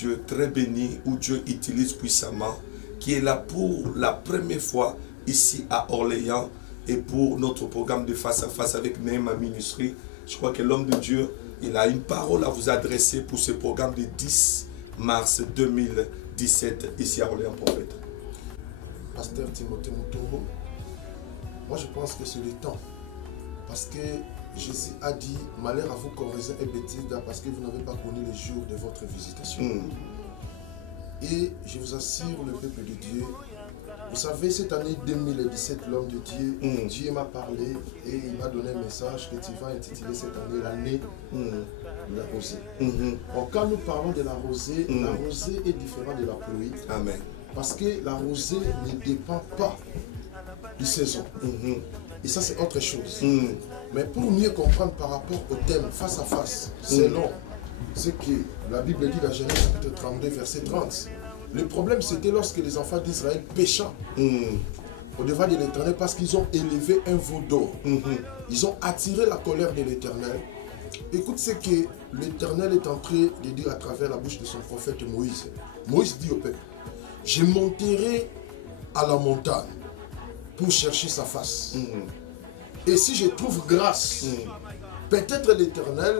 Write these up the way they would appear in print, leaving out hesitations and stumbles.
Dieu très béni, où Dieu utilise puissamment, qui est là pour la première fois ici à Orléans et pour notre programme de face à face avec Nehema Ministry. Je crois que l'homme de Dieu, il a une parole à vous adresser pour ce programme du 10 mars 2017 ici à Orléans Prophète. Pasteur Timothée Mutombo, moi je pense que c'est le temps. Parce que Jésus a dit, malheur à vous Corésiens et Bethsaïda, parce que vous n'avez pas connu les jours de votre visitation. Et je vous assure, le peuple de Dieu, vous savez, cette année 2017, l'homme de Dieu, Dieu m'a parlé et il m'a donné un message que tu vas intituler cette année l'année de la rosée. Donc, quand nous parlons de la rosée est différente de la pluie. Amen. Parce que la rosée ne dépend pas de saison. Et ça, c'est autre chose. Mais pour mieux comprendre par rapport au thème face à face, selon ce que la Bible dit dans Genèse chapitre 32, verset 30, le problème c'était lorsque les enfants d'Israël péchant au devant de l'Éternel parce qu'ils ont élevé un veau d'or. Ils ont attiré la colère de l'Éternel. Écoute ce que l'Éternel est en train de dire à travers la bouche de son prophète Moïse. Moïse dit au peuple, je monterai à la montagne pour chercher sa face. Et si je trouve grâce, peut-être l'Éternel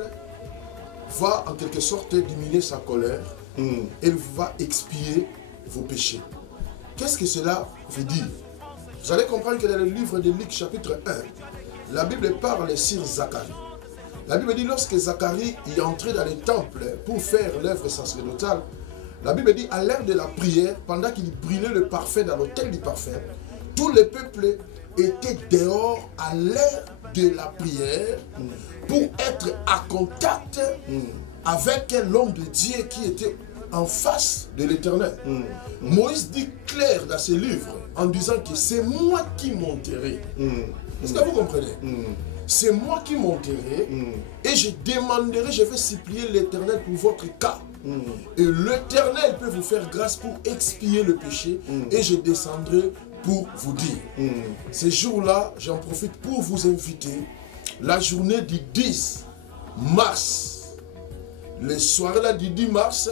va en quelque sorte diminuer sa colère et il va expier vos péchés. Qu'est-ce que cela veut dire? Vous allez comprendre que dans le livre de Luc chapitre 1, la Bible parle sur Zacharie. La Bible dit lorsque Zacharie est entré dans le temple pour faire l'œuvre sacerdotale, la Bible dit à l'heure de la prière, pendant qu'il brûlait le parfum dans l'autel du parfum, tout le peuple était dehors à l'heure de la prière pour être à contact avec l'homme de Dieu qui était en face de l'Éternel. Moïse dit clair dans ses livres en disant que c'est moi qui monterai. Est-ce que vous comprenez? C'est moi qui monterai et je demanderai, je vais supplier l'Éternel pour votre cas. Et l'Éternel peut vous faire grâce pour expier le péché et je descendrai pour vous dire. Ces jours-là, j'en profite pour vous inviter. La journée du 10 mars, les soirées là du 10 mars,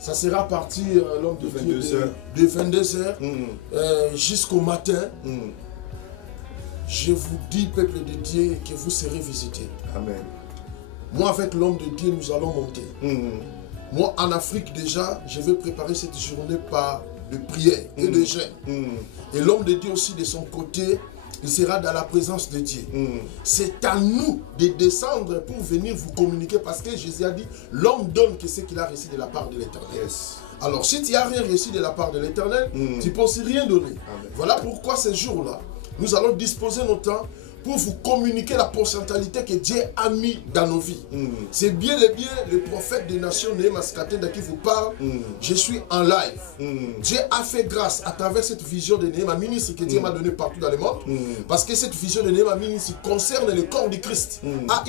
ça sera à partir de 22h jusqu'au matin. Je vous dis, peuple de Dieu, que vous serez visités. Amen. Moi, avec l'homme de Dieu, nous allons monter. Moi, en Afrique, déjà, je vais préparer cette journée par de prière et de jeûne. Et l'homme de Dieu aussi, de son côté, il sera dans la présence de Dieu. C'est à nous de descendre pour venir vous communiquer parce que Jésus a dit, l'homme donne que ce qu'il a reçu de la part de l'Éternel. Alors, si tu n'as rien reçu de la part de l'Éternel, tu ne peux aussi rien donner. Amen. Voilà pourquoi ces jours-là, nous allons disposer notre temps pour vous communiquer la potentialité que Dieu a mis dans nos vies. C'est bien et bien le prophète des nations, Nehema Skatenda, qui vous parle. Je suis en live. Dieu a fait grâce à travers cette vision de Nehema Ministre que Dieu m'a donné partout dans le monde. Parce que cette vision de Nehema Ministre concerne le corps du Christ. A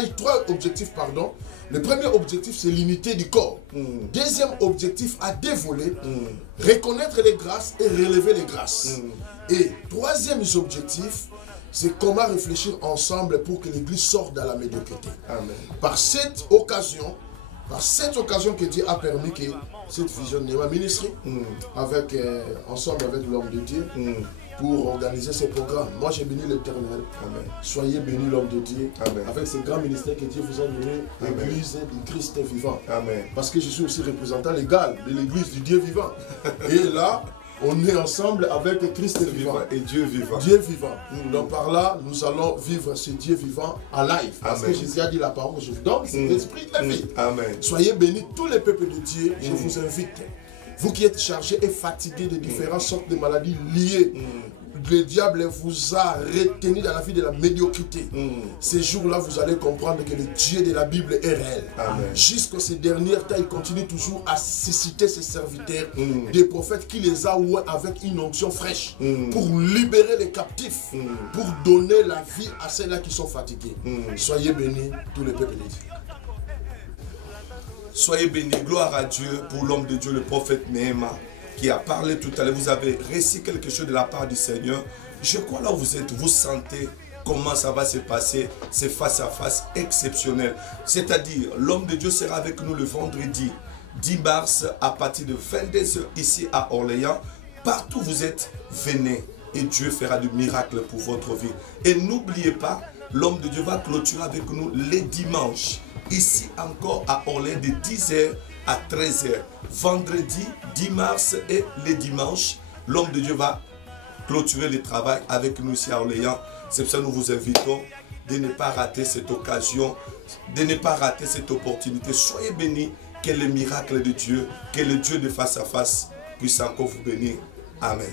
eu trois objectifs, pardon. Le premier objectif, c'est l'unité du corps. Deuxième objectif, à dévoiler, reconnaître les grâces et relever les grâces. Et troisième objectif, c'est comment réfléchir ensemble pour que l'Église sorte de la médiocrité. Amen. Par cette occasion que Dieu a permis que cette vision de Nehema Ministry, ensemble avec l'homme de Dieu, pour organiser ce programme. Moi, j'ai béni l'Éternel. Soyez bénis l'homme de Dieu. Amen. Avec ce grand ministère que Dieu vous a donné, l'Église du Christ vivant. Amen. Parce que je suis aussi représentant légal de l'Église du Dieu vivant. Et là, on est ensemble avec Christ vivant et Dieu vivant. Dieu vivant. Donc par là, nous allons vivre ce Dieu vivant en live. Parce que Jésus a dit la parole que je vous donne, c'est l'esprit de la vie. Amen. Soyez bénis tous les peuples de Dieu. Je vous invite. Vous qui êtes chargés et fatigués de différentes sortes de maladies liées. Le diable vous a retenu dans la vie de la médiocrité. Ces jours-là, vous allez comprendre que le Dieu de la Bible est réel. Jusqu'à ces dernières temps, il continue toujours à susciter ses serviteurs, des prophètes qui les a oués avec une onction fraîche, pour libérer les captifs, pour donner la vie à ceux-là qui sont fatigués. Soyez bénis, tous les peuples de Dieu. Soyez bénis, gloire à Dieu pour l'homme de Dieu, le prophète Nehema, qui a parlé tout à l'heure. Vous avez réussi quelque chose de la part du Seigneur. Je crois là où vous êtes, vous sentez comment ça va se passer. C'est face à face exceptionnel. C'est-à-dire, l'homme de Dieu sera avec nous le vendredi 10 mars, à partir de 22h ici à Orléans. Partout où vous êtes, venez et Dieu fera du miracle pour votre vie. Et n'oubliez pas, l'homme de Dieu va clôturer avec nous les dimanches. Ici encore à Orléans de 10h à 13h. Vendredi, 10 mars et les dimanches, l'homme de Dieu va clôturer le travail avec nous ici à Orléans. C'est pour ça que nous vous invitons de ne pas rater cette occasion, de ne pas rater cette opportunité. Soyez bénis, que le miracle de Dieu, que le Dieu de face à face puisse encore vous bénir. Amen.